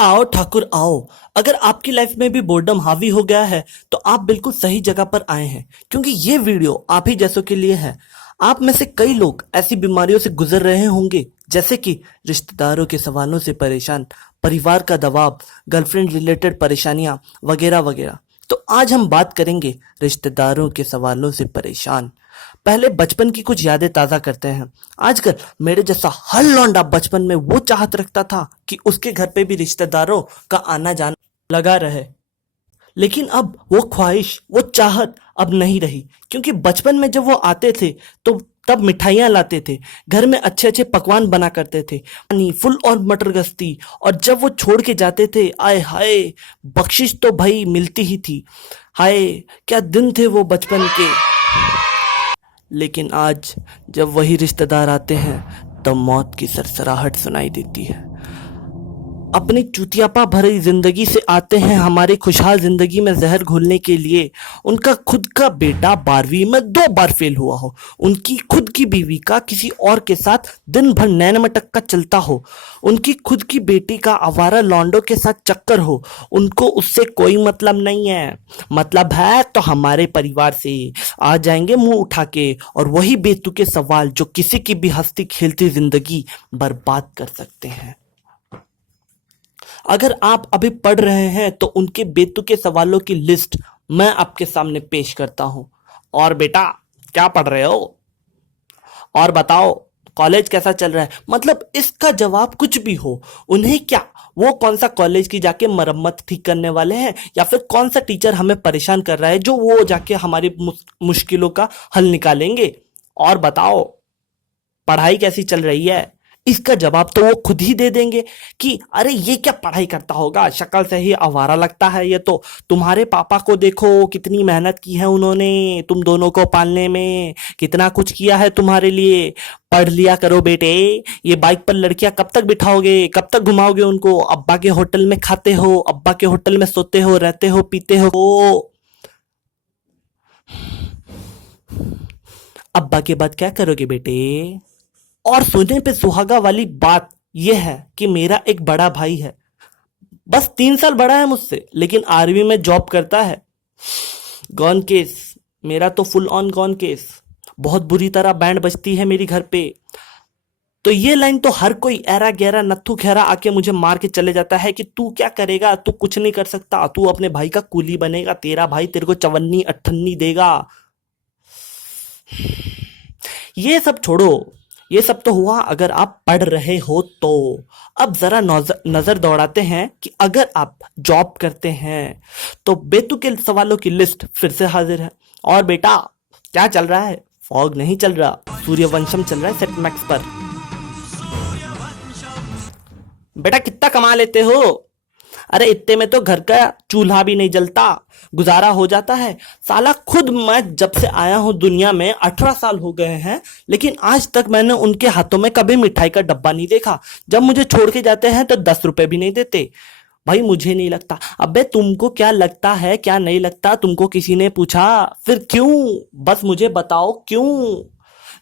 आओ ठाकुर आओ। अगर आपकी लाइफ में भी बोर्डम हावी हो गया है तो आप बिल्कुल सही जगह पर आए हैं, क्योंकि ये वीडियो आप ही जैसों के लिए है। आप में से कई लोग ऐसी बीमारियों से गुजर रहे होंगे, जैसे कि रिश्तेदारों के सवालों से परेशान, परिवार का दबाव, गर्लफ्रेंड रिलेटेड परेशानियां वगैरह वगैरह। तो आज हम बात करेंगे रिश्तेदारों के सवालों से परेशान। पहले बचपन की कुछ यादें ताजा करते हैं। आजकल मेरे जैसा हर लौंडा बचपन में वो चाहत रखता था कि उसके घर पे भी रिश्तेदारों का आना जाना लगा रहे, लेकिन अब वो ख्वाहिश, वो चाहत अब नहीं रही। क्योंकि बचपन में जब वो आते थे तो तब मिठाइयाँ लाते थे, घर में अच्छे अच्छे पकवान बना करते थे, पानी फुल और मटर गश्ती। और जब वो छोड़ के जाते थे, आय हाय, बख्शिश तो भाई मिलती ही थी। हाय, क्या दिन थे वो बचपन के। लेकिन आज जब वही रिश्तेदार आते हैं तब मौत की सरसराहट सुनाई देती है। अपनी चुतियापा भरी जिंदगी से आते हैं हमारी खुशहाल जिंदगी में जहर घोलने के लिए। उनका खुद का बेटा 12वीं में 2 बार फेल हुआ हो, उनकी खुद की बीवी का किसी और के साथ दिन भर नैन मटक्का चलता हो, उनकी खुद की बेटी का आवारा लौंडों के साथ चक्कर हो, उनको उससे कोई मतलब नहीं है। मतलब है तो हमारे परिवार से आ जाएंगे मुंह उठा के, और वही बेतुके सवाल जो किसी की भी हंसती खेलती जिंदगी बर्बाद कर सकते हैं। अगर आप अभी पढ़ रहे हैं तो उनके बेतुके सवालों की लिस्ट मैं आपके सामने पेश करता हूं। और बेटा, क्या पढ़ रहे हो? और बताओ, कॉलेज कैसा चल रहा है? मतलब इसका जवाब कुछ भी हो, उन्हें क्या, वो कौन सा कॉलेज की जाके मरम्मत ठीक करने वाले हैं, या फिर कौन सा टीचर हमें परेशान कर रहा है जो वो जाके हमारी मुश्किलों का हल निकालेंगे। और बताओ, पढ़ाई कैसी चल रही है? इसका जवाब तो वो खुद ही दे देंगे कि अरे ये क्या पढ़ाई करता होगा, शक्ल से ही आवारा लगता है ये तो। तुम्हारे पापा को देखो, कितनी मेहनत की है उन्होंने तुम दोनों को पालने में, कितना कुछ किया है तुम्हारे लिए। पढ़ लिया करो बेटे। ये बाइक पर लड़कियां कब तक बिठाओगे, कब तक घुमाओगे उनको? अब्बा के होटल में खाते हो, अब्बा के होटल में सोते हो, रहते हो, पीते हो। अब्बा के बाद क्या करोगे बेटे? और सोने पे सुहागा वाली बात यह है कि मेरा एक बड़ा भाई है, बस 3 साल बड़ा है मुझसे, लेकिन आर्मी में जॉब करता है। गॉन केस, मेरा तो फुल ऑन गॉन केस। बहुत बुरी तरह बैंड बजती है मेरी घर पे। तो ये लाइन तो हर कोई ऐरा गहरा नत्थु खैरा आके मुझे मार के चले जाता है कि तू क्या करेगा, तू कुछ नहीं कर सकता, तू अपने भाई का कूली बनेगा, तेरा भाई तेरे को चवन्नी अठन्नी देगा। ये सब छोड़ो, ये सब तो हुआ अगर आप पढ़ रहे हो तो। अब जरा नजर दौड़ाते हैं कि अगर आप जॉब करते हैं तो बेतुके सवालों की लिस्ट फिर से हाजिर है। और बेटा, क्या चल रहा है? फॉग नहीं चल रहा, सूर्यवंशम चल रहा है सेट मैक्स पर। बेटा, कितना कमा लेते हो? अरे इतने में तो घर का चूल्हा भी नहीं जलता, गुजारा हो जाता है। साला खुद मैं जब से आया हूं दुनिया में 18 साल हो गए हैं, लेकिन आज तक मैंने उनके हाथों में कभी मिठाई का डब्बा नहीं देखा। जब मुझे छोड़ के जाते हैं तो 10 रुपए भी नहीं देते। भाई मुझे नहीं लगता। अबे तुमको क्या लगता है, क्या नहीं लगता? तुमको किसी ने पूछा? फिर क्यों? बस मुझे बताओ क्यों?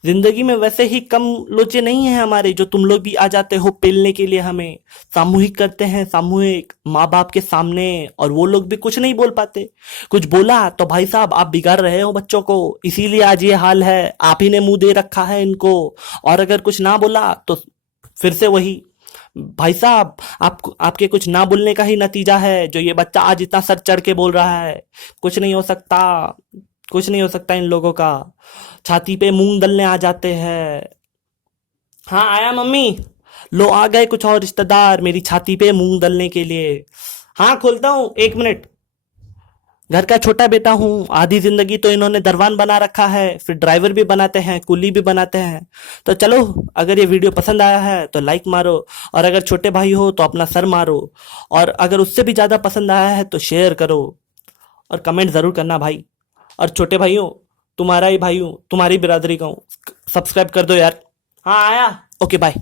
जिंदगी में वैसे ही कम लोचे नहीं है हमारे, जो तुम लोग भी आ जाते हो पेलने के लिए हमें। सामूहिक करते हैं, सामूहिक माँ बाप के सामने, और वो लोग भी कुछ नहीं बोल पाते। कुछ बोला तो भाई साहब आप बिगाड़ रहे हो बच्चों को, इसीलिए आज ये हाल है। आप ही ने मुंह दे रखा है इनको। और अगर कुछ ना बोला तो फिर से वही। भाई साहब, आपके कुछ ना बोलने का ही नतीजा है जो ये बच्चा आज इतना सर चढ़ के बोल रहा है। कुछ नहीं हो सकता, कुछ नहीं हो सकता इन लोगों का। छाती पे मूंग दलने आ जाते हैं। हाँ आया मम्मी। लो आ गए कुछ और रिश्तेदार मेरी छाती पे मूंग दलने के लिए। हाँ खोलता हूँ, 1 मिनट। घर का छोटा बेटा हूँ, आधी जिंदगी तो इन्होंने दरवान बना रखा है, फिर ड्राइवर भी बनाते हैं, कुली भी बनाते हैं। तो चलो, अगर ये वीडियो पसंद आया है तो लाइक मारो, और अगर छोटे भाई हो तो अपना सर मारो, और अगर उससे भी ज्यादा पसंद आया है तो शेयर करो, और कमेंट जरूर करना भाई। और छोटे भाइयों, तुम्हारा ही भाई हूँ, तुम्हारी बिरादरी का हूँ, सब्सक्राइब कर दो यार। हाँ आया। Okay bye.